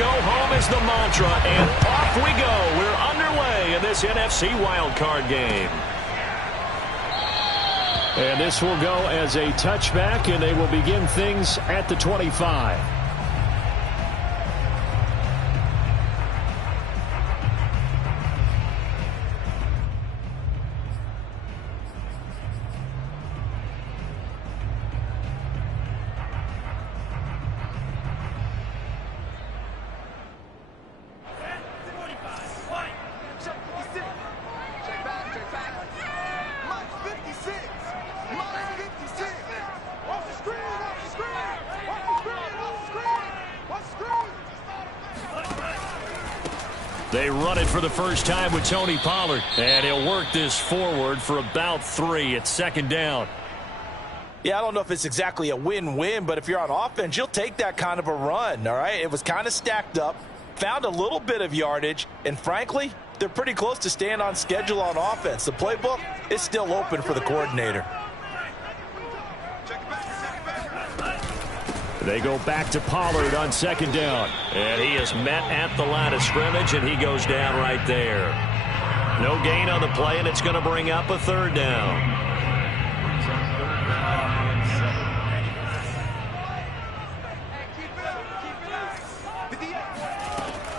go home is the mantra, and off we go. We're underway in this NFC wildcard game. And this will go as a touchback, and they will begin things at the 25. They run it for the first time with Tony Pollard. And he'll work this forward for about 3. It's second down. Yeah, I don't know if it's exactly a win-win, but if you're on offense, you'll take that kind of a run, all right? It was kind of stacked up, found a little bit of yardage, and frankly, they're pretty close to staying on schedule on offense. The playbook is still open for the coordinator. They go back to Pollard on second down. And he is met at the line of scrimmage, and he goes down right there. No gain on the play, and it's going to bring up a third down.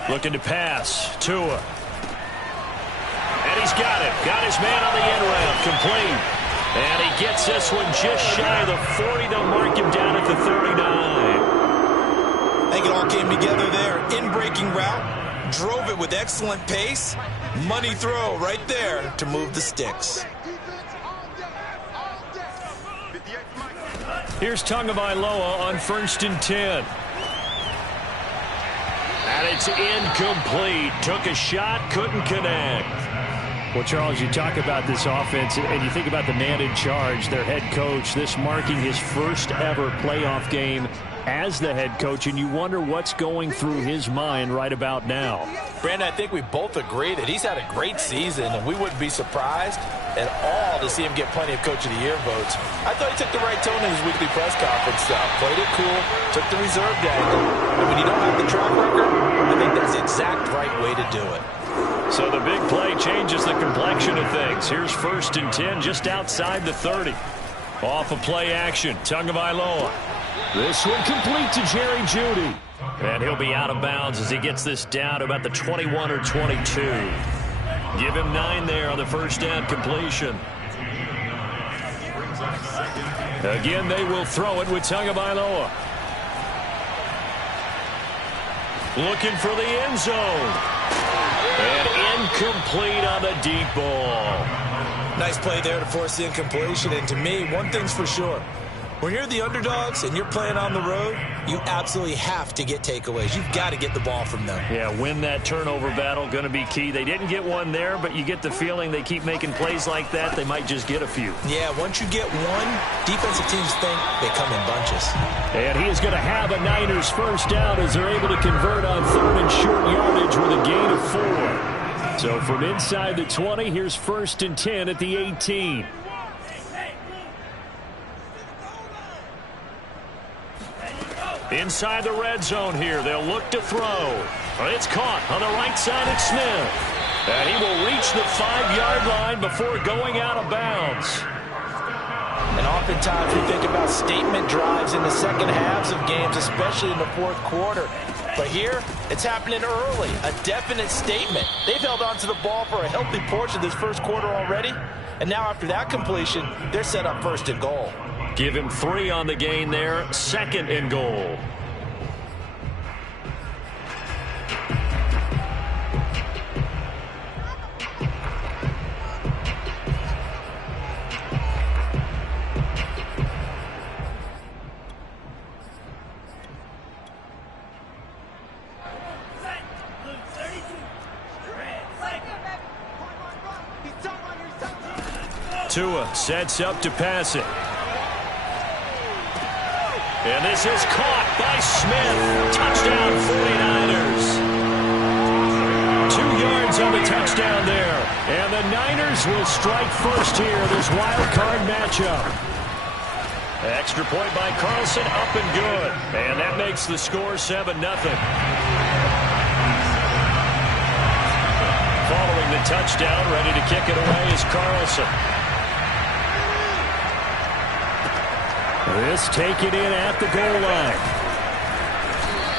Looking to pass. Tua. And he's got it. Got his man on the end route. Complete. And he gets this one just shy of the 40. They'll mark him down at the 39. I think it all came together there. In-breaking route. Drove it with excellent pace. Money throw right there to move the sticks. Here's Tagovailoa on 1st and 10. And it's incomplete. Took a shot, couldn't connect. Well, Charles, you talk about this offense, and you think about the man in charge, their head coach, this marking his first ever playoff game as the head coach, and you wonder what's going through his mind right about now. Brandon, I think we both agree that he's had a great season, and we wouldn't be surprised at all to see him get plenty of Coach of the Year votes. I thought he took the right tone in his weekly press conference. Played it cool, took the reserved angle, and when you don't have the track record, I think that's the exact right way to do it. So the big play changes the complexion of things. Here's 1st and 10 just outside the 30. Off of play action, Tagovailoa. This one complete to Jerry Jeudy. And he'll be out of bounds as he gets this down to about the 21 or 22. Give him 9 there on the first down completion. Again, they will throw it with Tagovailoa. Looking for the end zone. And incomplete on the deep ball. Nice play there to force the incompletion. And to me, one thing's for sure. When you're the underdogs and you're playing on the road, you absolutely have to get takeaways. You've got to get the ball from them. Yeah, win that turnover battle, going to be key. They didn't get one there, but you get the feeling they keep making plays like that, they might just get a few. Yeah, once you get one, defensive teams think they come in bunches. And he is going to have a Niners first down as they're able to convert on 3rd and short yardage with a gain of 4. So from inside the 20, here's 1st and 10 at the 18. Inside the red zone here. They'll look to throw. It's caught on the right side of Smith. And he will reach the 5-yard line before going out of bounds. And oftentimes we think about statement drives in the second halves of games, especially in the fourth quarter. But here, it's happening early. A definite statement. They've held on to the ball for a healthy portion of this first quarter already. And now after that completion, they're set up 1st and goal. Give him 3 on the gain there. 2nd and goal. Tua sets up to pass it. And this is caught by Smith. Touchdown 49ers. 2 yards on the touchdown there. And the Niners will strike first here, this wild card matchup. Extra point by Carlson, up and good. And that makes the score 7-0. Following the touchdown, ready to kick it away is Carlson. This taken in at the goal line.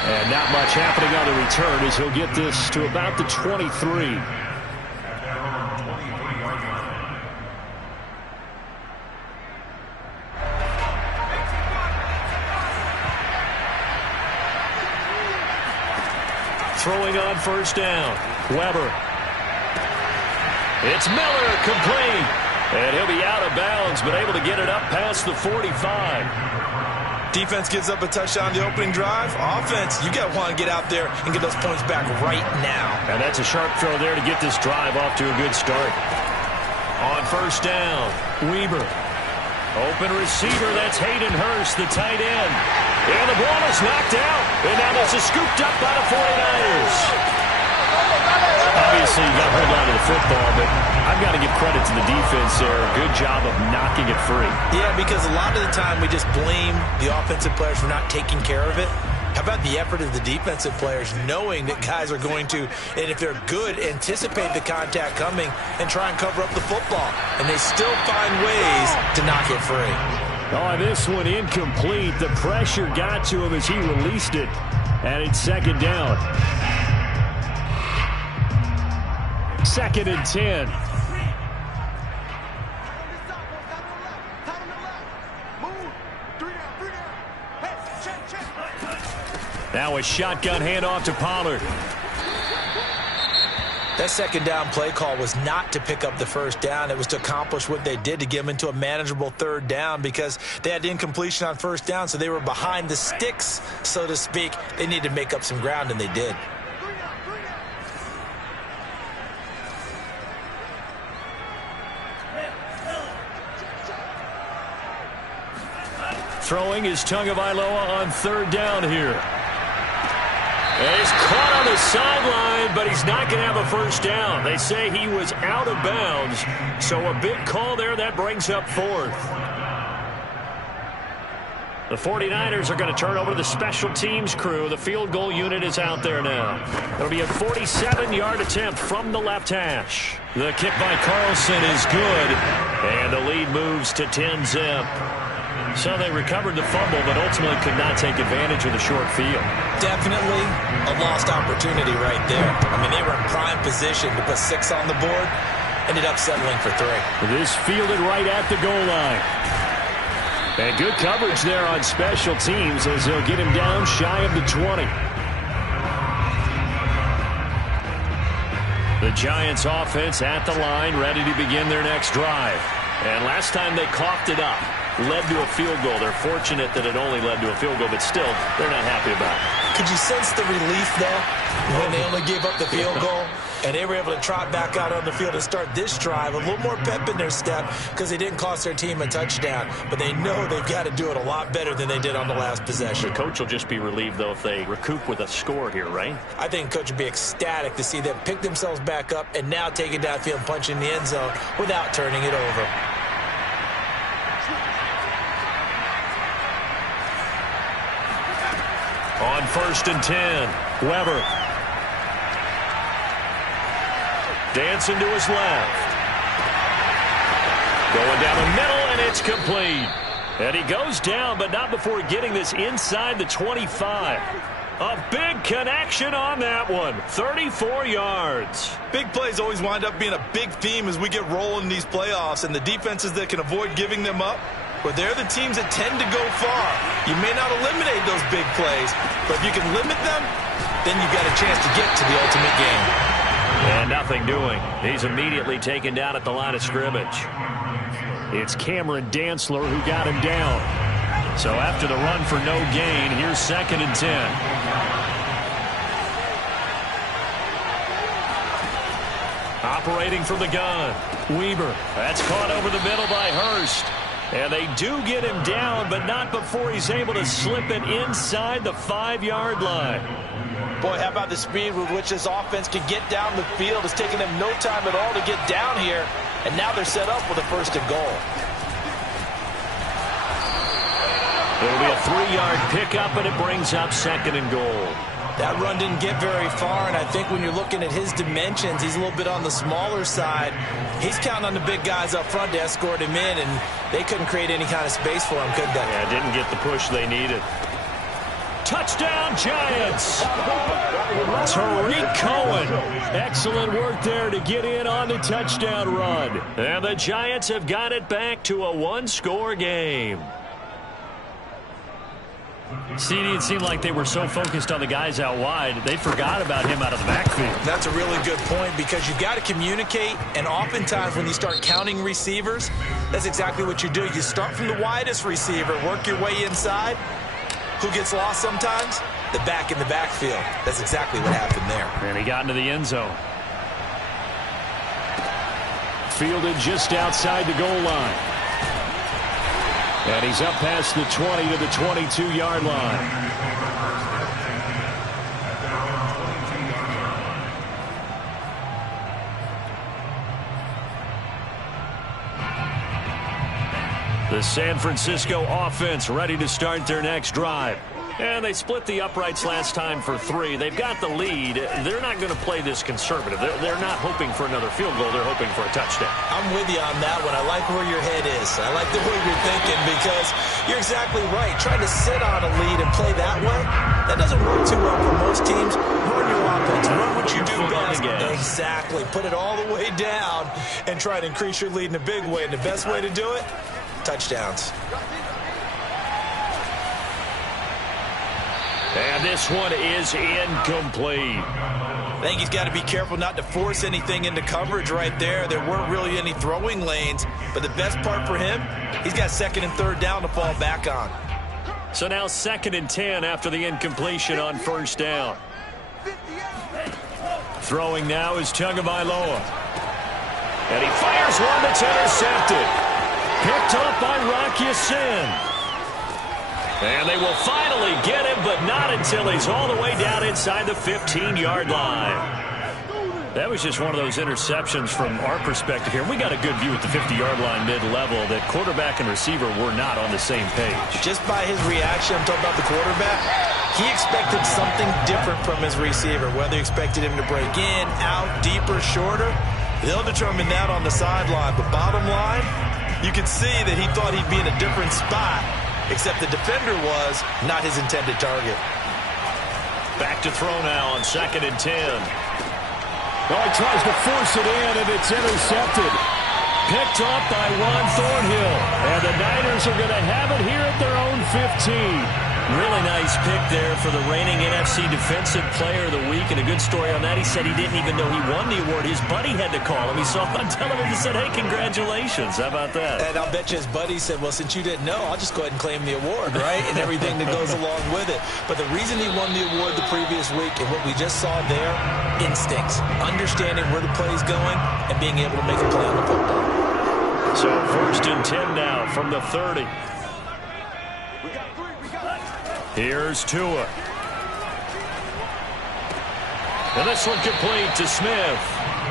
And not much happening on the return as he'll get this to about the 23. Throwing on first down. Weber. It's Miller, complete. And he'll be out of bounds, but able to get it up past the 45. Defense gives up a touchdown on the opening drive. Offense, you got to want to get out there and get those points back right now. And that's a sharp throw there to get this drive off to a good start. On first down, Weber. Open receiver, that's Hayden Hurst, the tight end. And the ball is knocked out. And now this is scooped up by the 49ers. Obviously, you got to hold on to the football, but I've got to give credit to the defense there. Good job of knocking it free. Yeah, because a lot of the time we just blame the offensive players for not taking care of it. How about the effort of the defensive players knowing that guys are going to, and if they're good, anticipate the contact coming and try and cover up the football. And they still find ways to knock it free. Oh, this one incomplete. The pressure got to him as he released it. And it's second down. 2nd and 10. Now a shotgun handoff to Pollard. That second down play call was not to pick up the first down. It was to accomplish what they did, to get them into a manageable third down, because they had incompletion on first down, so they were behind the sticks, so to speak. They needed to make up some ground, and they did. Throwing is Tagovailoa on third down here. And he's caught on the sideline, but he's not going to have a first down. They say he was out of bounds, so a big call there. That brings up fourth. The 49ers are going to turn over to the special teams crew. The field goal unit is out there now. It'll be a 47-yard attempt from the left hash. The kick by Carlson is good, and the lead moves to 10-zip. So they recovered the fumble, but ultimately could not take advantage of the short field. Definitely a lost opportunity right there. I mean, they were in prime position to put 6 on the board. Ended up settling for 3. This fielded right at the goal line. And good coverage there on special teams as they'll get him down shy of the 20. The Giants offense at the line, ready to begin their next drive. And last time they coughed it up, led to a field goal. They're fortunate that it only led to a field goal, but still, they're not happy about it. Could you sense the relief, though, when they only gave up the field goal and they were able to trot back out on the field and start this drive? A little more pep in their step because they didn't cost their team a touchdown, but they know they've got to do it a lot better than they did on the last possession. The coach will just be relieved, though, if they recoup with a score here, right? I think coach would be ecstatic to see them pick themselves back up and now take it downfield and punch in the end zone without turning it over. On 1st and 10, Weber. Dancing to his left. Going down the middle, and it's complete. And he goes down, but not before getting this inside the 25. A big connection on that one. 34 yards. Big plays always wind up being a big theme as we get rolling in these playoffs, and the defenses that can avoid giving them up, well, they're the teams that tend to go far. You may not eliminate those big plays, but if you can limit them, then you've got a chance to get to the ultimate game. And nothing doing. He's immediately taken down at the line of scrimmage. It's Cameron Dantzler who got him down. So after the run for no gain, here's 2nd and 10. Operating from the gun, Weber. That's caught over the middle by Hurst. And they do get him down, but not before he's able to slip it inside the 5-yard line. Boy, how about the speed with which this offense can get down the field? It's taken them no time at all to get down here, and now they're set up with a 1st and goal. It'll be a 3-yard pickup, and it brings up 2nd and goal. That run didn't get very far, and I think when you're looking at his dimensions, he's a little bit on the smaller side. He's counting on the big guys up front to escort him in, and they couldn't create any kind of space for him, could they? Yeah, didn't get the push they needed. Touchdown, Giants! Tariq Cohen. Excellent work there to get in on the touchdown run. And the Giants have got it back to a 1-score game. CD, it seemed like they were so focused on the guys out wide, they forgot about him out of the backfield. That's a really good point, because you've got to communicate, and oftentimes when you start counting receivers, that's exactly what you do. You start from the widest receiver, work your way inside. Who gets lost sometimes? The back in the backfield. That's exactly what happened there. And he got into the end zone. Fielded just outside the goal line. And he's up past the 20 to the 22-yard line. The San Francisco offense ready to start their next drive. And they split the uprights last time for 3. They've got the lead. They're not going to play this conservative. They're not hoping for another field goal. They're hoping for a touchdown. I'm with you on that one. I like where your head is. I like the way you're thinking, because you're exactly right. Trying to sit on a lead and play that way, that doesn't work too well for most teams. Run your offense. Run what you do best. Exactly. Put it all the way down and try to increase your lead in a big way. And the best way to do it, touchdowns. And this one is incomplete. I think he's got to be careful not to force anything into coverage right there. There weren't really any throwing lanes, but the best part for him, he's got 2nd and 3rd down to fall back on. So now 2nd and 10 after the incompletion on 1st down. Throwing now is Tagovailoa. And he fires one that's intercepted. Picked up by Rock Ya-Sin. And they will finally get him, but not until he's all the way down inside the 15-yard line. That was just one of those interceptions from our perspective here. We got a good view at the 50-yard line mid-level that quarterback and receiver were not on the same page. Just by his reaction, I'm talking about the quarterback, he expected something different from his receiver, whether he expected him to break in, out, deeper, shorter. They'll determine that on the sideline. But bottom line, you can see that he thought he'd be in a different spot, except the defender was not his intended target. Back to throw now on 2nd and 10. Oh, he tries to force it in, and it's intercepted. Picked off by Juan Thornhill. And the Niners are going to have it here at their own 15. Really nice pick there for the reigning NFC Defensive Player of the Week. And a good story on that, he said he didn't even know he won the award. His buddy had to call him. He saw him on television and said, hey, congratulations. How about that? And I'll bet you his buddy said, well, since you didn't know, I'll just go ahead and claim the award, right? And everything that goes along with it. But the reason he won the award the previous week, and what we just saw there, instincts. Understanding where the play's going and being able to make a play on the football. So 1st and 10 now from the 30. Here's Tua. And this one complete to Smith.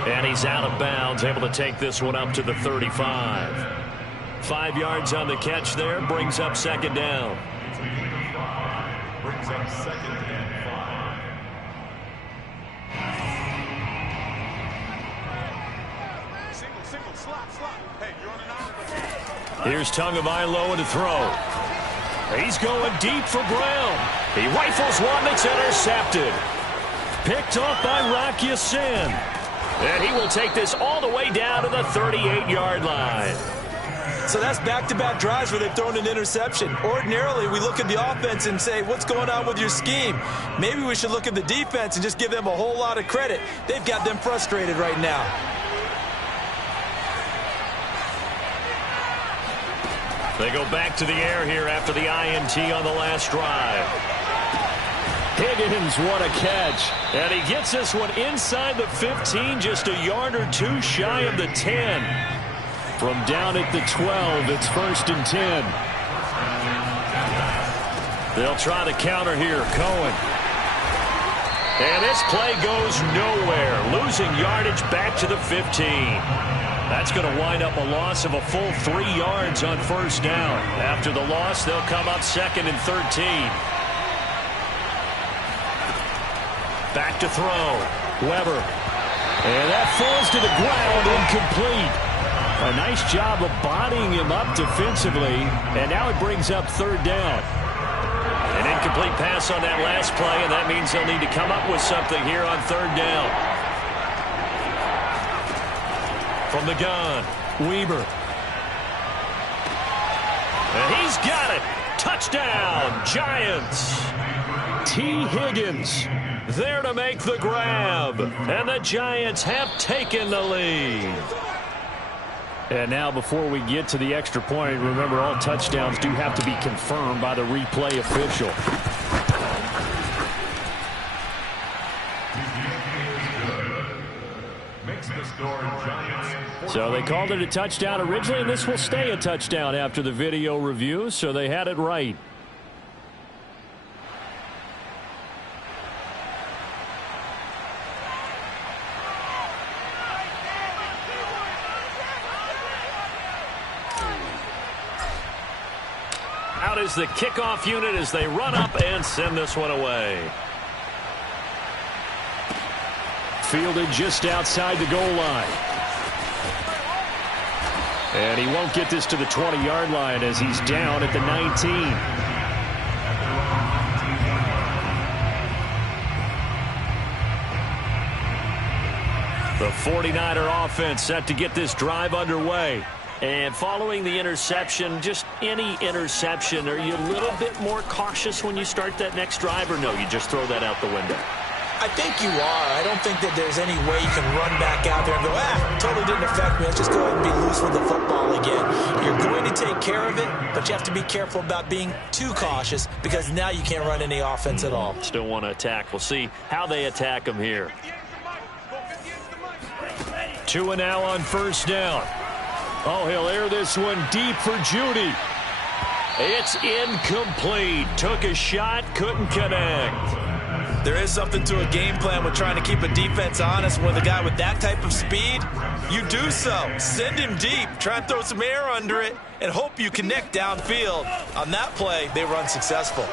And he's out of bounds, able to take this one up to the 35. 5 yards on the catch there, brings up 2nd down. Brings up 2nd and 5. Single, slot. Hey, you're on the 9. Here's Tagovailoa to throw. He's going deep for Brown. He rifles one that's intercepted. Picked off by Rock Ya-Sin. And he will take this all the way down to the 38-yard line. So that's back-to-back drives where they've thrown an interception. Ordinarily, we look at the offense and say, what's going on with your scheme? Maybe we should look at the defense and just give them a whole lot of credit. They've got them frustrated right now. They go back to the air here after the INT on the last drive. Higgins, what a catch. And he gets this one inside the 15, just a yard or two shy of the 10. From down at the 12, it's 1st and 10. They'll try the counter here, Cohen. And this play goes nowhere, losing yardage back to the 15. That's going to wind up a loss of a full 3 yards on first down. After the loss, they'll come up 2nd and 13. Back to throw. Weber. And that falls to the ground, incomplete. A nice job of bodying him up defensively, and now it brings up 3rd down. An incomplete pass on that last play, and that means they'll need to come up with something here on 3rd down. From the gun, Weber. And he's got it. Touchdown, Giants. T. Higgins there to make the grab. And the Giants have taken the lead. And now before we get to the extra point, remember all touchdowns do have to be confirmed by the replay official. So they called it a touchdown originally, and this will stay a touchdown after the video review, so they had it right. Out is the kickoff unit as they run up and send this one away. Fielded just outside the goal line. And he won't get this to the 20-yard line as he's down at the 19. The 49er offense set to get this drive underway. And following the interception, just any interception, are you a little bit more cautious when you start that next drive, or no, you just throw that out the window? I think you are. I don't think that there's any way you can run back out there and go, totally didn't affect me. Let's just go ahead and be loose with the football again. You're going to take care of it, but you have to be careful about being too cautious because now you can't run any offense at all. Still want to attack. We'll see how they attack them here. 2 and now on first down. Oh, he'll air this one deep for Judy. It's incomplete. Took a shot, couldn't connect. There is something to a game plan with trying to keep a defense honest with a guy with that type of speed. You do so. Send him deep. Try and throw some air under it and hope you connect downfield. On that play, they were unsuccessful.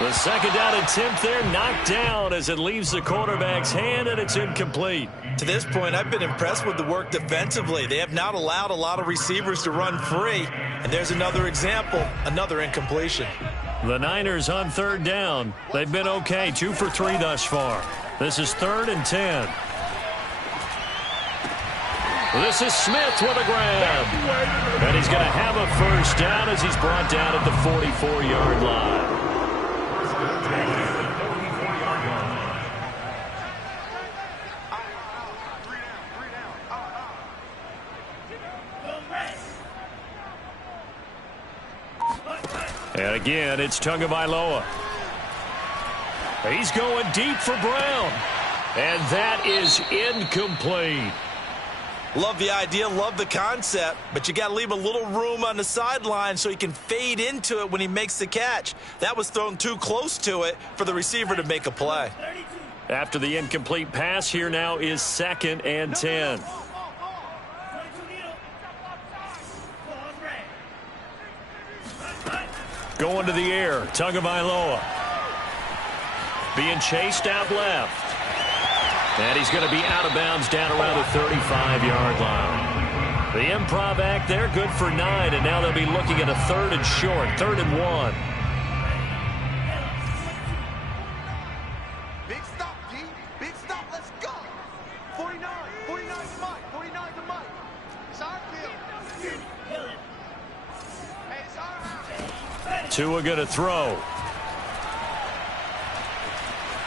The 2nd down attempt there knocked down as it leaves the quarterback's hand, and it's incomplete. To this point, I've been impressed with the work defensively. They have not allowed a lot of receivers to run free. And there's another example, another incompletion. The Niners on 3rd down. They've been okay, 2 for 3 thus far. This is 3rd and 10. This is Smith with a grab. And he's going to have a first down as he's brought down at the 44-yard line. And again, it's Tagovailoa. He's going deep for Brown. And that is incomplete. Love the idea, love the concept, but you got to leave a little room on the sideline so he can fade into it when he makes the catch. That was thrown too close to it for the receiver to make a play. After the incomplete pass, here now is 2nd and 10. Going to the air, Tagovailoa. Being chased out left. And he's going to be out of bounds down around the 35-yard line. The improv act there, good for 9, and now they'll be looking at a 3rd and short, 3rd and 1. Big stop, G. Big stop. Let's go. 49. 49's the mic. 49's the mic. It's our field. Hey, it's our house. Tua going to throw.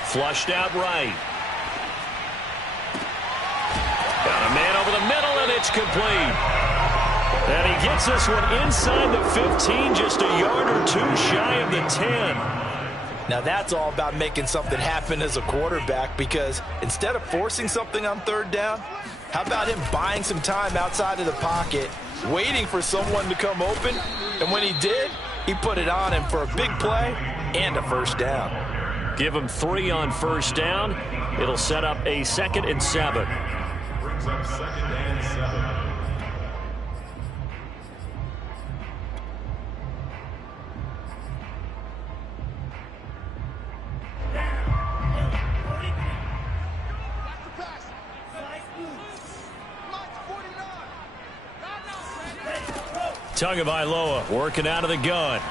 Flushed out right. Got a man over the middle, and it's complete. And he gets this one inside the 15, just a yard or 2 shy of the 10. Now that's all about making something happen as a quarterback, because instead of forcing something on 3rd down, how about him buying some time outside of the pocket, waiting for someone to come open, and when he did, he put it on him for a big play and a first down. Give him 3 on first down. It'll set up a 2nd and 7. Brings up 2nd and 7. Tagovailoa working out of the gun.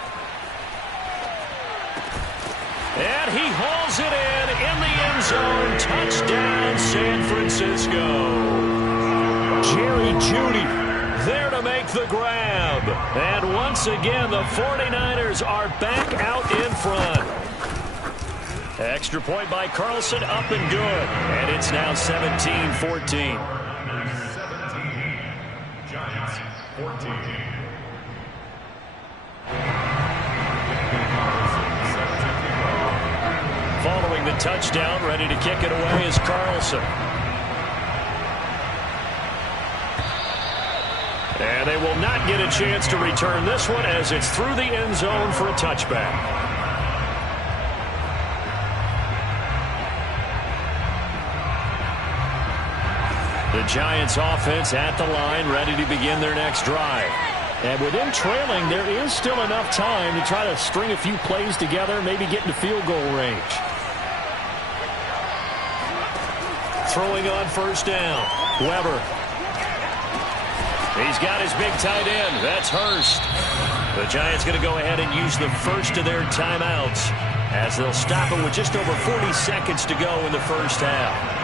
And he hauls it in the end zone. Touchdown, San Francisco. Jerry Jeudy there to make the grab. And once again, the 49ers are back out in front. Extra point by Carlson, up and good. And it's now 17-14. 17. Giants, 14. Following the touchdown, ready to kick it away is Carlson. And they will not get a chance to return this one as it's through the end zone for a touchback. The Giants offense at the line, ready to begin their next drive. And with them trailing, there is still enough time to try to string a few plays together, maybe get into field goal range. Throwing on first down. Weber. He's got his big tight end. That's Hurst. The Giants going to go ahead and use the first of their timeouts as they'll stop it with just over 40 seconds to go in the first half.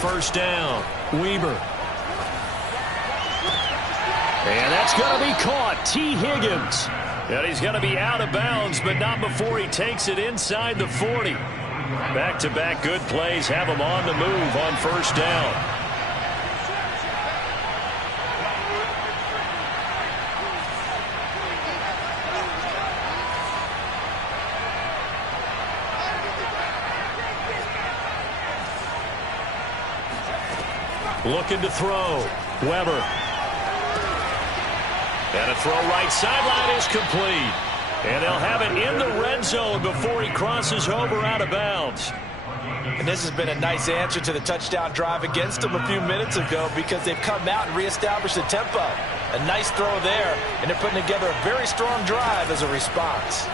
First down, Weber. And that's going to be caught. T. Higgins. And he's going to be out of bounds, but not before he takes it inside the 40. Back-to-back good plays have him on the move on first down. Looking to throw. Weber. And a throw right sideline is complete. And they'll have it in the red zone before he crosses over out of bounds. And this has been a nice answer to the touchdown drive against them a few minutes ago because they've come out and reestablished the tempo. A nice throw there, and they're putting together a very strong drive as a response.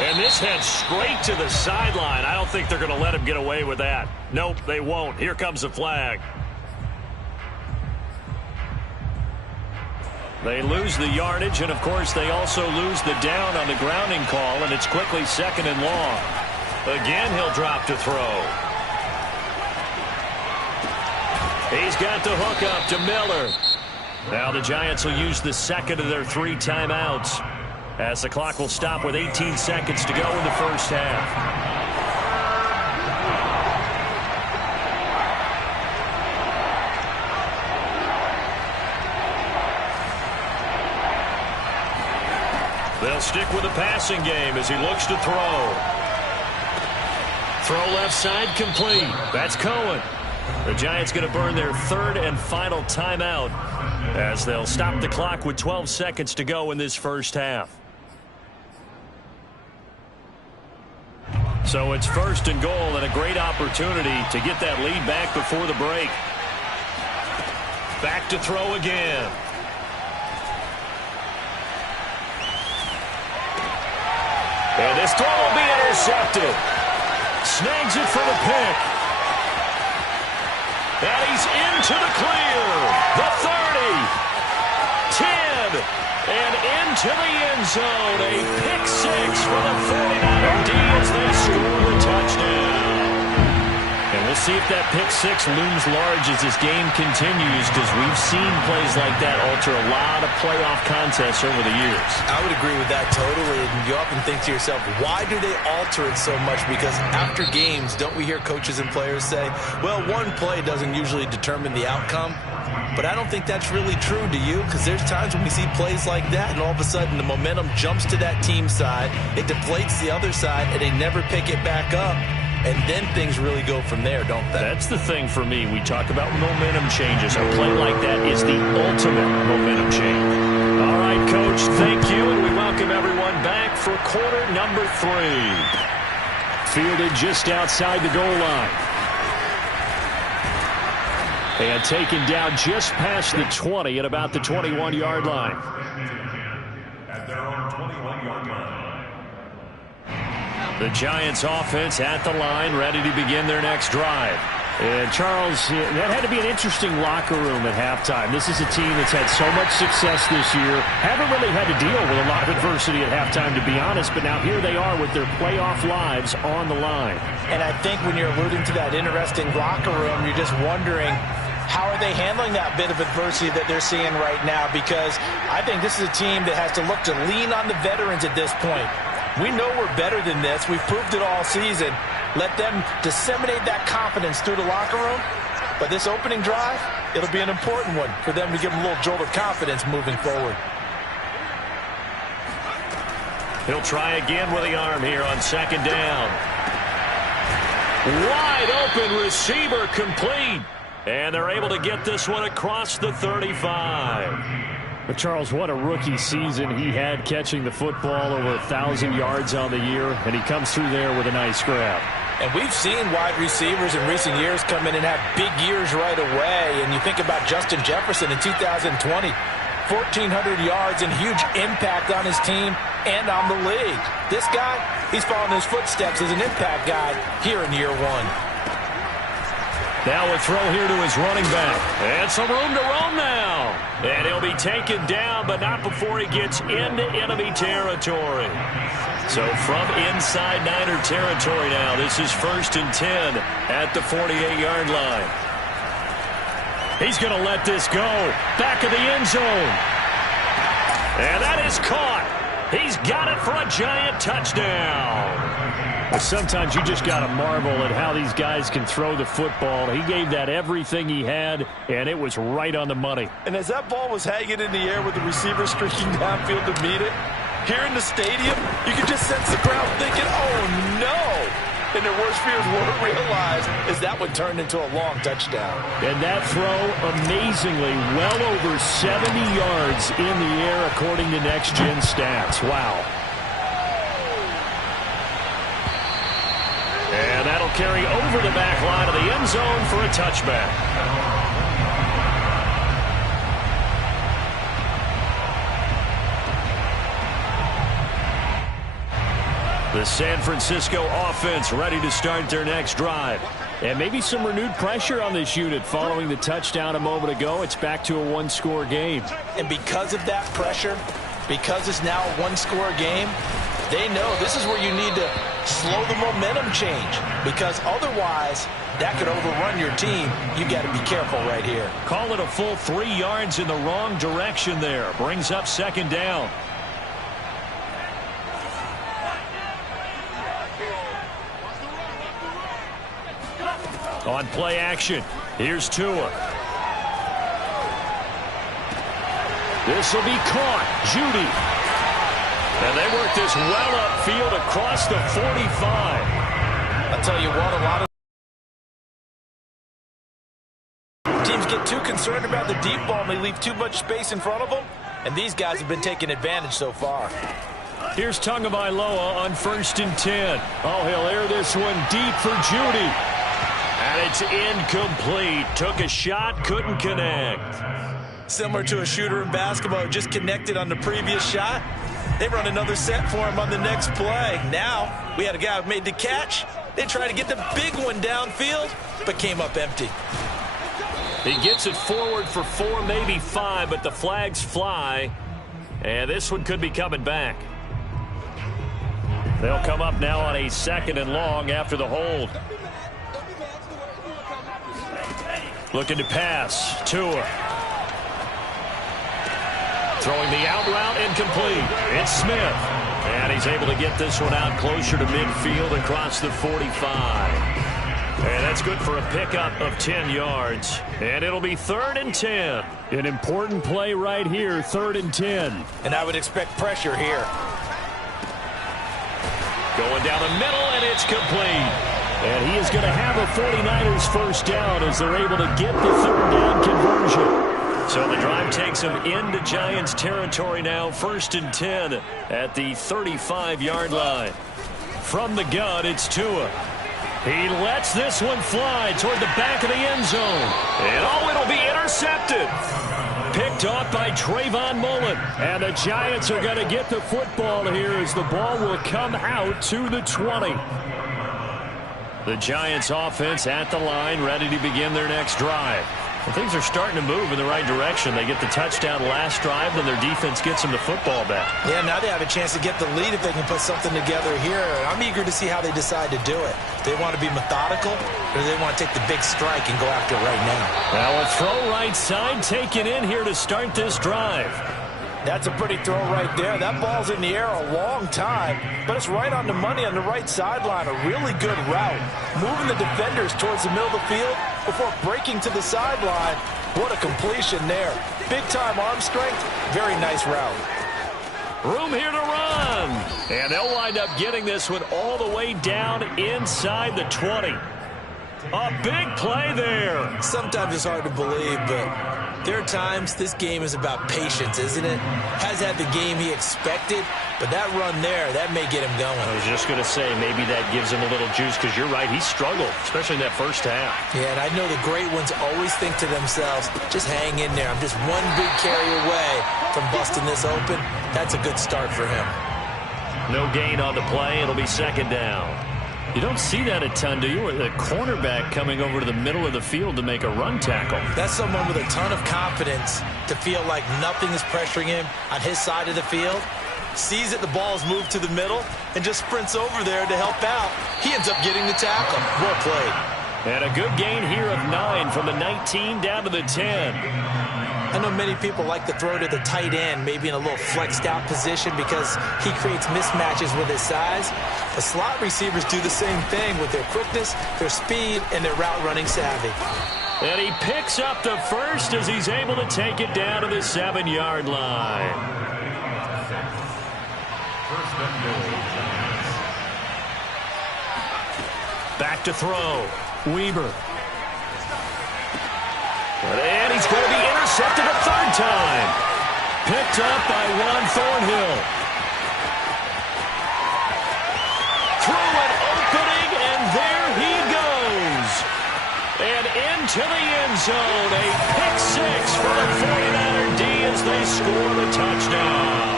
And this heads straight to the sideline. I don't think they're going to let him get away with that. Nope, they won't. Here comes the flag. They lose the yardage, and, of course, they also lose the down on the grounding call, and it's quickly second and long. Again, he'll drop to throw. He's got the hook up to Miller. Now the Giants will use the second of their 3 timeouts, as the clock will stop with 18 seconds to go in the first half. They'll stick with the passing game as he looks to throw. Throw left side complete. That's Cohen. The Giants going to burn their 3rd and final timeout as they'll stop the clock with 12 seconds to go in this first half. So it's 1st and goal and a great opportunity to get that lead back before the break. Back to throw again. And this throw will be intercepted. Snags it for the pick. And he's into the clear. The 30. 10. And into the end zone. A pick 6 for the 49er D as they score the touchdown. And we'll see if that pick 6 looms large as this game continues, because we've seen plays like that alter a lot of playoff contests over the years. I would agree with that totally. And you often think to yourself, why do they alter it so much? Because after games, don't we hear coaches and players say, well, one play doesn't usually determine the outcome? But I don't think that's really true, do you? Because there's times when we see plays like that, and all of a sudden the momentum jumps to that team side, it deflates the other side, and they never pick it back up. and then things really go from there, don't they? That's the thing for me. We talk about momentum changes. A play like that is the ultimate momentum change. All right, Coach, thank you, and we welcome everyone back for quarter number 3. Fielded just outside the goal line. And taken down just past the 20 at about the 21-yard line. At their own 21-yard line. The Giants offense at the line, ready to begin their next drive. And Charles, that had to be an interesting locker room at halftime. This is a team that's had so much success this year. Haven't really had to deal with a lot of adversity at halftime, to be honest. But now here they are with their playoff lives on the line. And I think when you're alluding to that interesting locker room, you're just wondering, how are they handling that bit of adversity that they're seeing right now? Because I think this is a team that has to look to lean on the veterans at this point. We know we're better than this. We've proved it all season. Let them disseminate that confidence through the locker room. But this opening drive, it'll be an important one for them to give them a little jolt of confidence moving forward. He'll try again with the arm here on second down. Wide open receiver complete. And they're able to get this one across the 35. But Charles, what a rookie season he had, catching the football over 1,000 yards on the year. And he comes through there with a nice grab. And we've seen wide receivers in recent years come in and have big years right away. And you think about Justin Jefferson in 2020. 1,400 yards and huge impact on his team and on the league. This guy, he's following his footsteps as an impact guy here in year 1. Now a throw here to his running back. And some room to roam now. And he'll be taken down, but not before he gets into enemy territory. So from inside Niner territory now, this is 1st and 10 at the 48-yard line. He's going to let this go. Back of the end zone. And that is caught. He's got it for a Giant touchdown. Sometimes you just got to marvel at how these guys can throw the football. He gave that everything he had, and it was right on the money. And as that ball was hanging in the air with the receiver streaking downfield to meet it, here in the stadium, you could just sense the crowd thinking, oh, no. And their worst fears weren't realized as that one turned into a long touchdown. And that throw, amazingly, well over 70 yards in the air, according to Next Gen Stats. Wow. And that'll carry over the back line of the end zone for a touchback. The San Francisco offense ready to start their next drive. And maybe some renewed pressure on this unit following the touchdown a moment ago. It's back to a one-score game. And because of that pressure, because it's now a one-score game, they know this is where you need to slow the momentum change, because otherwise that could overrun your team. You got to be careful right here. Call it a full 3 yards in the wrong direction there. Brings up second down. On play action, here's Tua. This will be caught. Judy. And they work this well upfield across the 45. I'll tell you what, a lot of teams get too concerned about the deep ball and they leave too much space in front of them. And these guys have been taking advantage so far. Here's Tagovailoa on 1st and 10. Oh, he'll air this one deep for Judy. And it's incomplete. Took a shot, couldn't connect. Similar to a shooter in basketball who just connected on the previous shot. They run another set for him on the next play. Now, we had a guy who made the catch. They tried to get the big one downfield, but came up empty. He gets it forward for 4, maybe 5, but the flags fly. And this one could be coming back. They'll come up now on a 2nd and long after the hold. Looking to pass. Tua. Throwing the out route, incomplete. It's Smith. And he's able to get this one out closer to midfield across the 45. And that's good for a pickup of 10 yards. And it'll be 3rd and 10. An important play right here, 3rd and 10. And I would expect pressure here. Going down the middle, and it's complete. And he is going to have a 49ers first down as they're able to get the third down conversion. So the drive takes them into Giants territory now. 1st and 10 at the 35-yard line. From the gun, it's Tua. He lets this one fly toward the back of the end zone. And it'll be intercepted. Picked off by Trayvon Mullen. And the Giants are going to get the football here as the ball will come out to the 20. The Giants offense at the line, ready to begin their next drive. Well, things are starting to move in the right direction. They get the touchdown last drive, then their defense gets them the football back. Yeah, now they have a chance to get the lead if they can put something together here. I'm eager to see how they decide to do it. Do they want to be methodical, or do they want to take the big strike and go after it right now? Now a throw right side taken in here to start this drive. That's a pretty throw right there. That ball's in the air a long time, but it's right on the money on the right sideline. A really good route. Moving the defenders towards the middle of the field before breaking to the sideline. What a completion there. Big-time arm strength. Very nice route. Room here to run. And they'll wind up getting this one all the way down inside the 20. A big play there. Sometimes it's hard to believe, but there are times this game is about patience, isn't it? Has had the game he expected, but that run there, that may get him going. I was just going to say, maybe that gives him a little juice, because you're right, he struggled, especially in that first half. Yeah, and I know the great ones always think to themselves, just hang in there. I'm just one big carry away from busting this open. That's a good start for him. No gain on the play. It'll be 2nd down. You don't see that a ton, do you? With a cornerback coming over to the middle of the field to make a run tackle. That's someone with a ton of confidence to feel like nothing is pressuring him on his side of the field. Sees that the ball's moved to the middle and just sprints over there to help out. He ends up getting the tackle. Well played. And a good gain here of 9 from the 19 down to the 10. I know many people like to throw to the tight end, maybe in a little flexed out position because he creates mismatches with his size. But slot receivers do the same thing with their quickness, their speed, and their route running savvy. And he picks up the first as he's able to take it down to the 7-yard line. Back to throw. Weber. And he's going to be intercepted a 3rd time. Picked up by Juan Thornhill. Through an opening, and there he goes. And into the end zone. A pick 6 for the 49er D as they score the touchdown.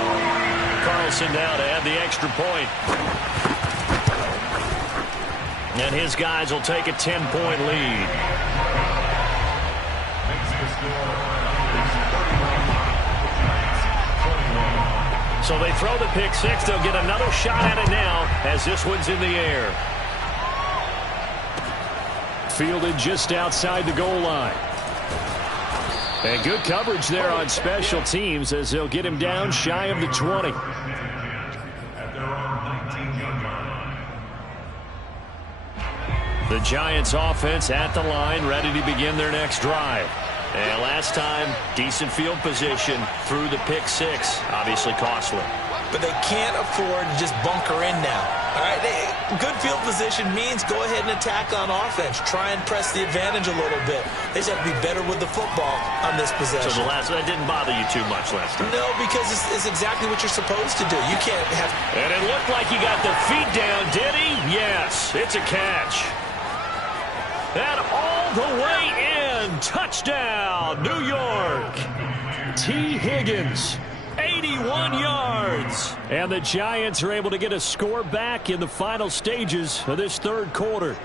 Carlson now to add the extra point. And his guys will take a 10-point lead. So they throw the pick 6. They'll get another shot at it now as this one's in the air. Fielded just outside the goal line. And good coverage there on special teams as they'll get him down shy of the 20. The Giants offense at the line, ready to begin their next drive. And last time, decent field position through the pick 6. Obviously costly. But they can't afford to just bunker in now. All right, good field position means go ahead and attack on offense. Try and press the advantage a little bit. They just have to be better with the football on this possession. So that didn't bother you too much last time? No, because it's exactly what you're supposed to do. You can't have... And it looked like he got the feet down, did he? Yes, it's a catch. And all the way in. Touchdown, New York. T. Higgins, 81 yards. And the Giants are able to get a score back in the final stages of this 3rd quarter.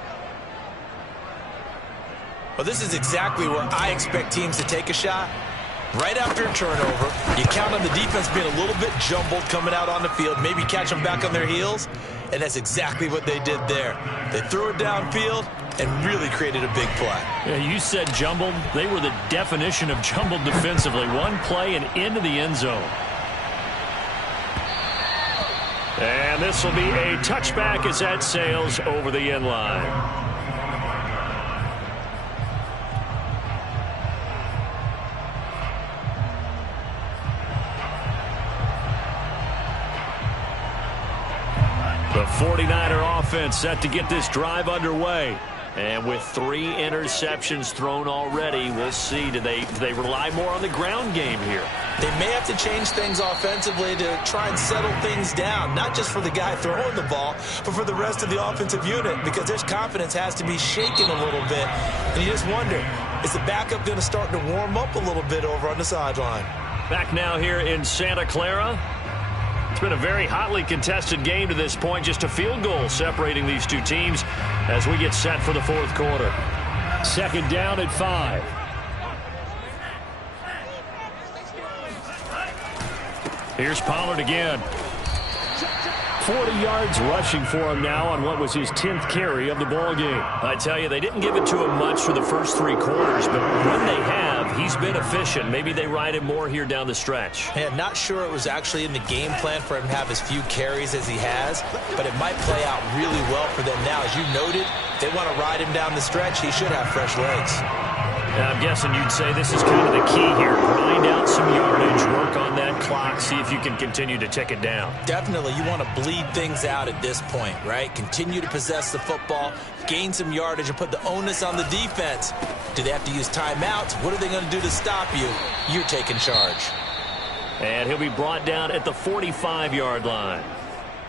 Well, this is exactly where I expect teams to take a shot. Right after a turnover, you count on the defense being a little bit jumbled coming out on the field, maybe catch them back on their heels, and that's exactly what they did there. They threw it downfield and really created a big play. Yeah, you said jumbled. They were the definition of jumbled defensively. One play and into the end zone. And this will be a touchback as that sails over the end line. The 49er offense set to get this drive underway. And with 3 interceptions thrown already, we'll see. Do they rely more on the ground game here? They may have to change things offensively to try and settle things down, not just for the guy throwing the ball, but for the rest of the offensive unit, because their confidence has to be shaken a little bit. And you just wonder, is the backup going to start to warm up a little bit over on the sideline? Back now here in Santa Clara. It's been a very hotly contested game to this point. Just a field goal separating these two teams as we get set for the 4th quarter. 2nd down at 5. Here's Pollard again. 40 yards rushing for him now on what was his 10th carry of the ball game. I tell you, they didn't give it to him much for the first 3 quarters, but when they have, he's been efficient. Maybe they ride him more here down the stretch. Yeah, not sure it was actually in the game plan for him to have as few carries as he has, but it might play out really well for them now. As you noted, if they want to ride him down the stretch, he should have fresh legs. I'm guessing you'd say this is kind of the key here. Grind out some yardage, work on that clock, see if you can continue to tick it down. Definitely, you want to bleed things out at this point, right? Continue to possess the football, gain some yardage, and put the onus on the defense. Do they have to use timeouts? What are they going to do to stop you? You're taking charge. And he'll be brought down at the 45-yard line.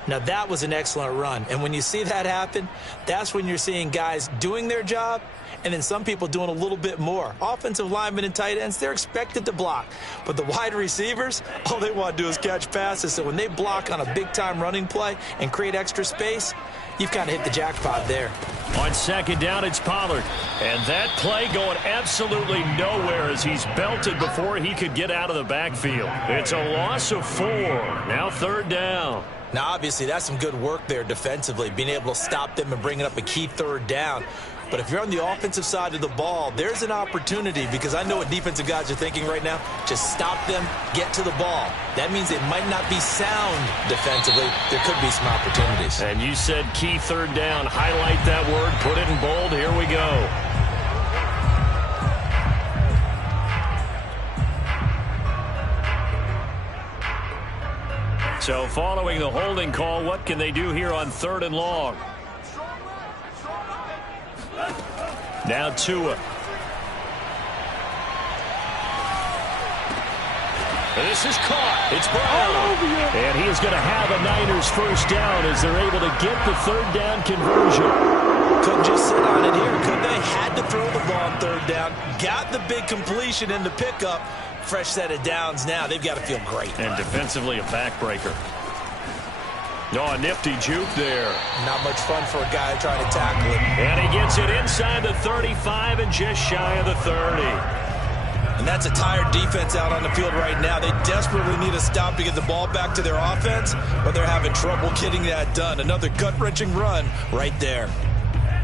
Now, that was an excellent run. And when you see that happen, that's when you're seeing guys doing their job and then some people doing a little bit more. Offensive linemen and tight ends, they're expected to block. But the wide receivers, all they want to do is catch passes. So when they block on a big-time running play and create extra space, you've kind of hit the jackpot there. On 2nd down, it's Pollard. And that play going absolutely nowhere as he's belted before he could get out of the backfield. It's a loss of 4. Now 3rd down. Now, obviously, that's some good work there defensively, being able to stop them and bringing up a key 3rd down. But if you're on the offensive side of the ball, there's an opportunity, because I know what defensive guys are thinking right now. Just stop them, get to the ball. That means it might not be sound defensively. There could be some opportunities. And you said key 3rd down. Highlight that word, put it in bold. Here we go. So following the holding call, what can they do here on 3rd and long? Now Tua. This is caught. It's Brown. And he is going to have a Niners 1st down as they're able to get the 3rd down conversion. Couldn't just sit on it here, could they? Had to throw the ball on 3rd down. Got the big completion in the pickup. Fresh set of downs now. They've got to feel great. And defensively a backbreaker. Oh, a nifty juke there. Not much fun for a guy trying to tackle it. And he gets it inside the 35 and just shy of the 30. And that's a tired defense out on the field right now. They desperately need a stop to get the ball back to their offense, but they're having trouble getting that done. Another gut-wrenching run right there.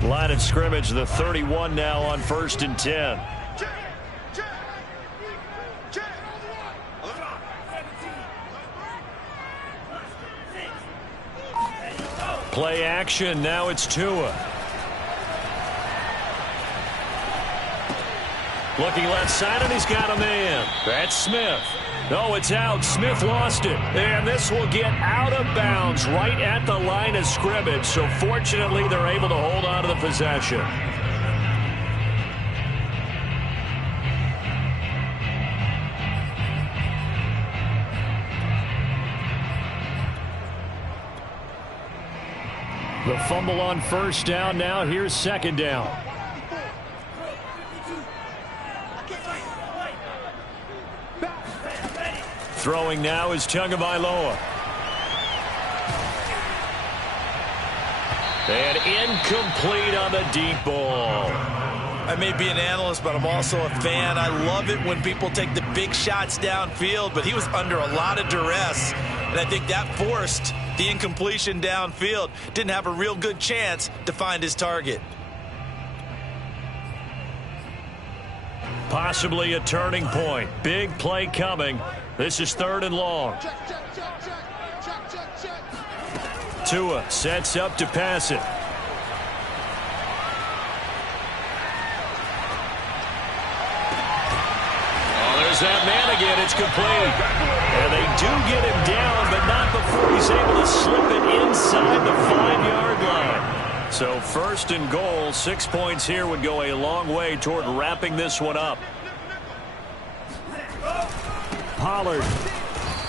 Line of scrimmage, the 31 now on 1st and 10. Play action, now it's Tua. Looking left side, and he's got a man. That's Smith. No, it's out. Smith lost it. And this will get out of bounds right at the line of scrimmage. So fortunately, they're able to hold on to the possession. The fumble on 1st down. Now here's 2nd down. Throwing now is Tagovailoa. And incomplete on the deep ball. I may be an analyst, but I'm also a fan. I love it when people take the big shots downfield, but he was under a lot of duress, and I think that forced the incompletion downfield. Didn't have a real good chance to find his target. Possibly a turning point. Big play coming. This is 3rd and long. Tua sets up to pass it. Oh, there's that man again. It's complete. And they do get him down, but not before he's able to slip it inside the 5. First and goal. 6 points here would go a long way toward wrapping this one up. Pollard.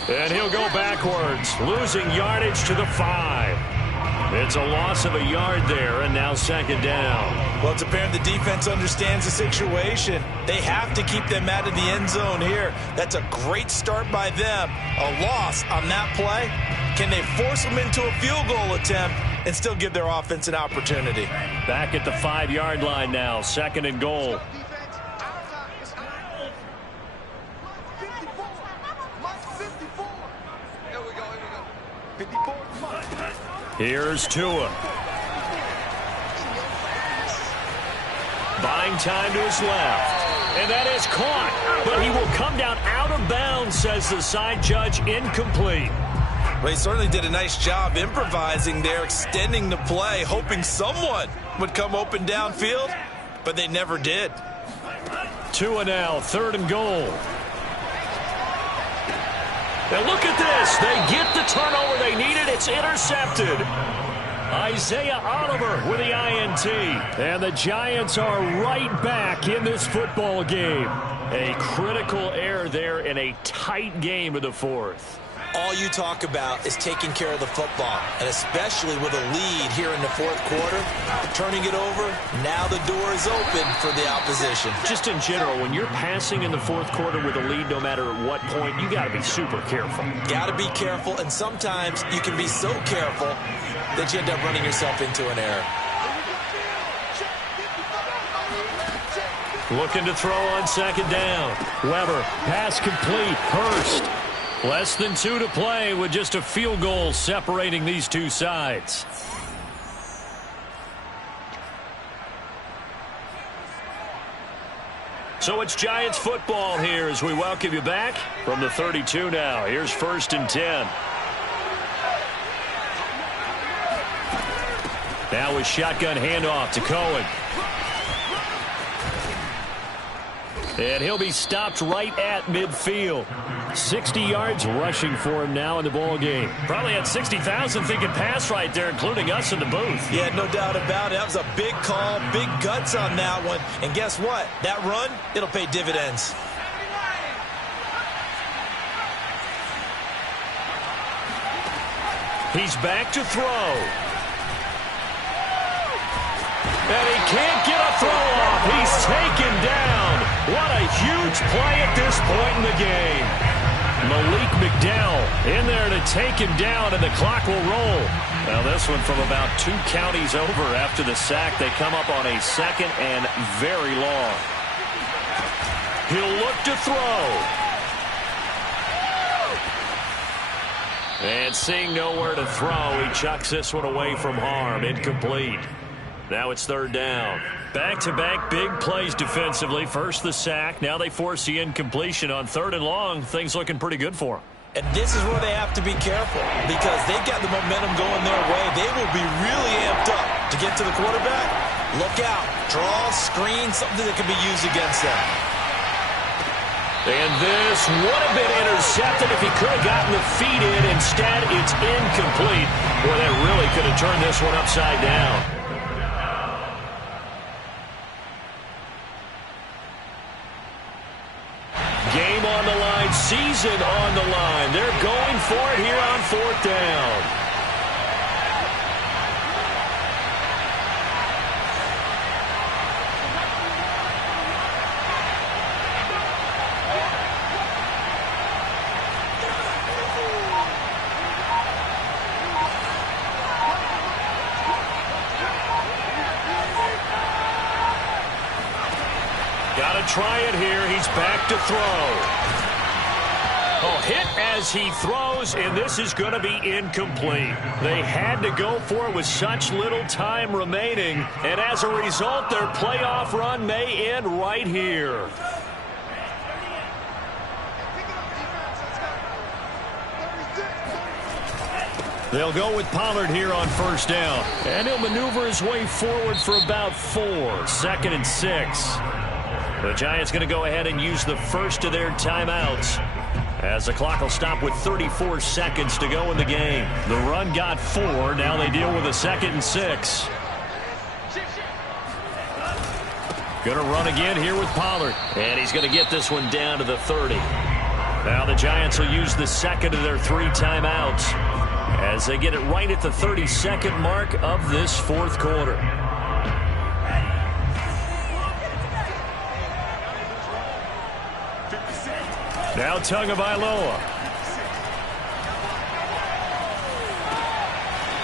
And he'll go backwards, losing yardage to the 5. It's a loss of a yard there, and now second down. Well, it's apparent the defense understands the situation. They have to keep them out of the end zone here. That's a great start by them. A loss on that play. Can they force them into a field goal attempt and still give their offense an opportunity? Back at the 5-yard line now, second and goal. Here's Tua. Buying time to his left. And that is caught. But he will come down out of bounds, says the side judge. Incomplete. Well, he certainly did a nice job improvising there, extending the play, hoping someone would come open downfield, but they never did. Tua now, third and goal. Now look at this. They get the turnover they needed. It's intercepted. Isaiah Oliver with the INT. And the Giants are right back in this football game. A critical error there in a tight game of the fourth. All you talk about is taking care of the football, and especially with a lead here in the fourth quarter, turning it over, now the door is open for the opposition. Just in general, when you're passing in the fourth quarter with a lead, no matter at what point, you got to be super careful. Got to be careful, and sometimes you can be so careful that you end up running yourself into an error. Looking to throw on second down. Weber, pass complete. Hurst. Less than 2 to play with just a field goal separating these two sides. So it's Giants football here as we welcome you back from the 32 now. Here's first and 10. Now with shotgun handoff to Cohen. And he'll be stopped right at midfield. 60 yards rushing for him now in the ball game. Probably had 60,000 thinking pass right there, including us in the booth. Yeah, no doubt about it. That was a big call, big guts on that one. And guess what? That run, it'll pay dividends. He's back to throw. And he can't get a throw off. He's taken down. What a huge play at this point in the game. Malik McDowell in there to take him down, and the clock will roll. Now this one from about 2 counties over after the sack. They come up on a second and very long. He'll look to throw. And seeing nowhere to throw, he chucks this one away from harm. Incomplete. Now it's third down. Back-to-back big plays defensively. First the sack. Now they force the incompletion on third and long. Things looking pretty good for them. And this is where they have to be careful because they've got the momentum going their way. They will be really amped up to get to the quarterback. Look out. Draw, screen, something that can be used against them. And this would have been intercepted if he could have gotten the feet in. Instead, it's incomplete. Boy, that really could have turned this one upside down. Game on the line, season on the line. They're going for it here on fourth down. Try it here. He's back to throw. Oh, hit as he throws, and this is going to be incomplete. They had to go for it with such little time remaining, and as a result, their playoff run may end right here. They'll go with Pollard here on first down, and he'll maneuver his way forward for about 4. Second and 6. The Giants going to go ahead and use the first of their timeouts as the clock will stop with 34 seconds to go in the game. The run got 4. Now they deal with a second and 6. Going to run again here with Pollard. And he's going to get this one down to the 30. Now the Giants will use the second of their 3 timeouts as they get it right at the 32nd mark of this fourth quarter. Now Tagovailoa.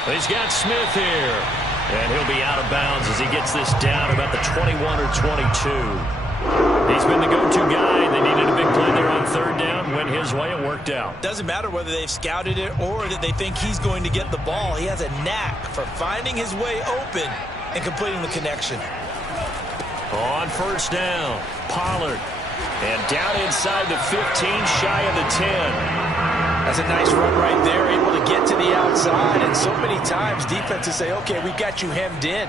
He's got Smith here. And he'll be out of bounds as he gets this down about the 21 or 22. He's been the go-to guy. They needed a big play there on third down. Went his way. It worked out. Doesn't matter whether they've scouted it or that they think he's going to get the ball. He has a knack for finding his way open and completing the connection. On first down, Pollard. And down inside the 15, shy of the 10. That's a nice run right there, able to get to the outside. And so many times defenses say, okay, we got you hemmed in.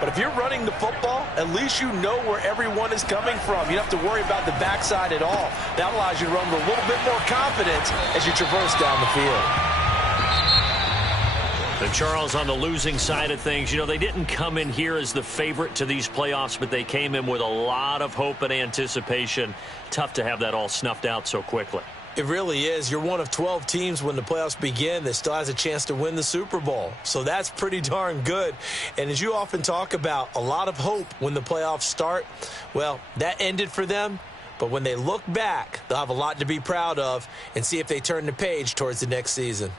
But if you're running the football, at least you know where everyone is coming from. You don't have to worry about the backside at all. That allows you to run with a little bit more confidence as you traverse down the field. And Charles, on the losing side of things, you know, they didn't come in here as the favorite to these playoffs, but they came in with a lot of hope and anticipation. Tough to have that all snuffed out so quickly. It really is. You're one of 12 teams when the playoffs begin that still has a chance to win the Super Bowl. So that's pretty darn good. And as you often talk about, a lot of hope when the playoffs start. Well, that ended for them. But when they look back, they'll have a lot to be proud of and see if they turn the page towards the next season.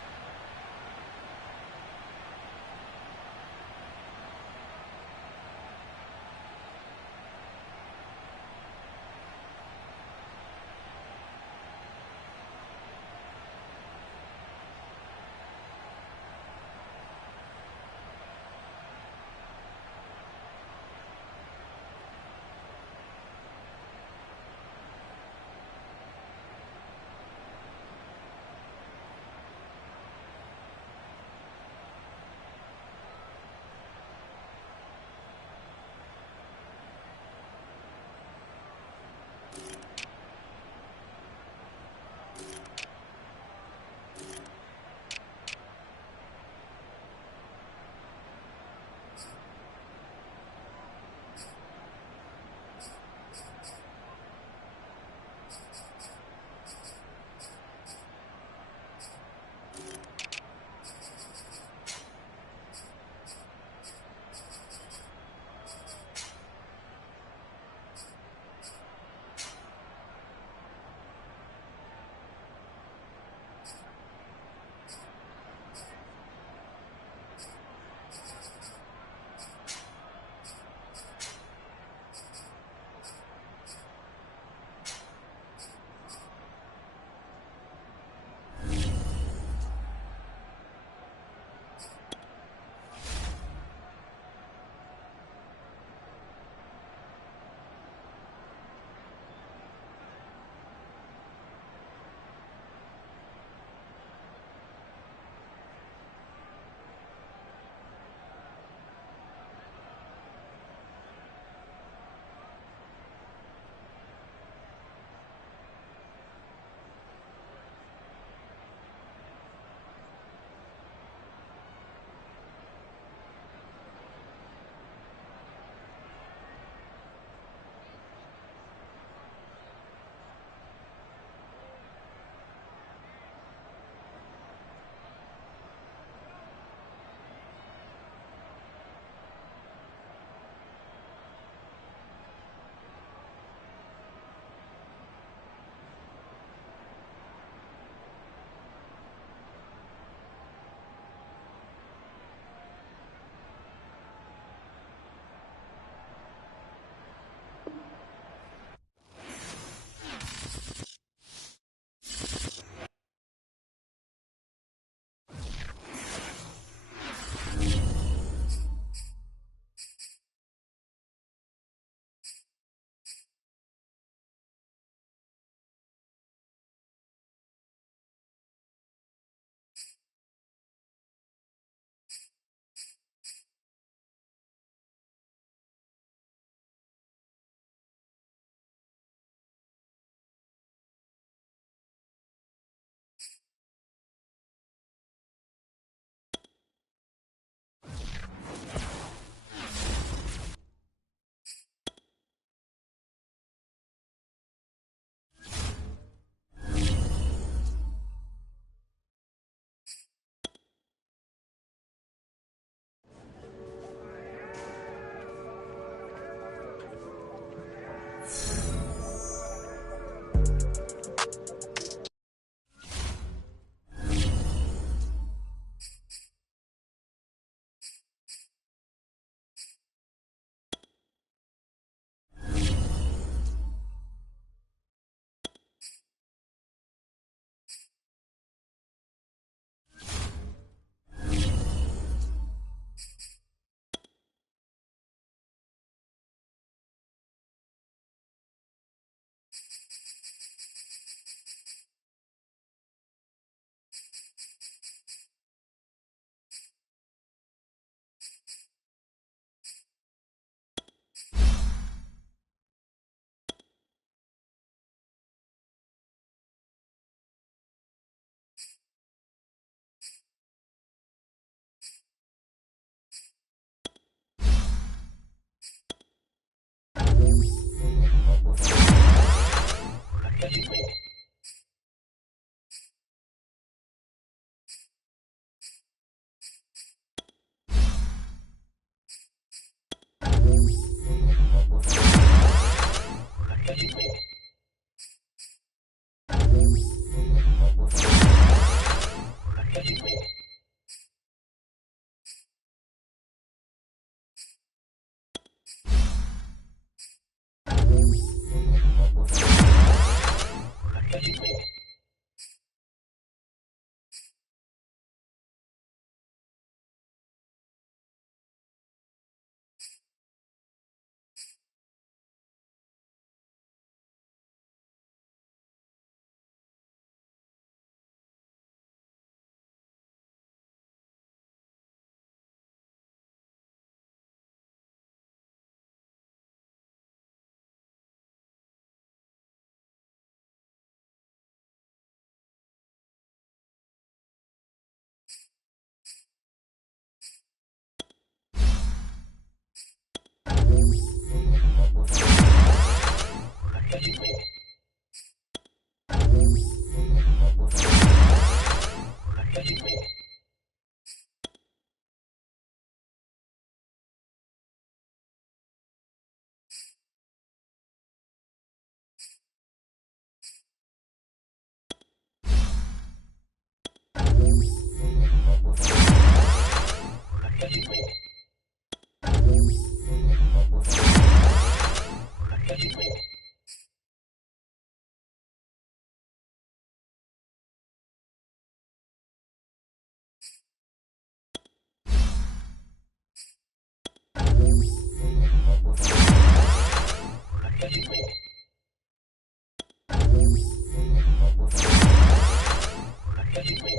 You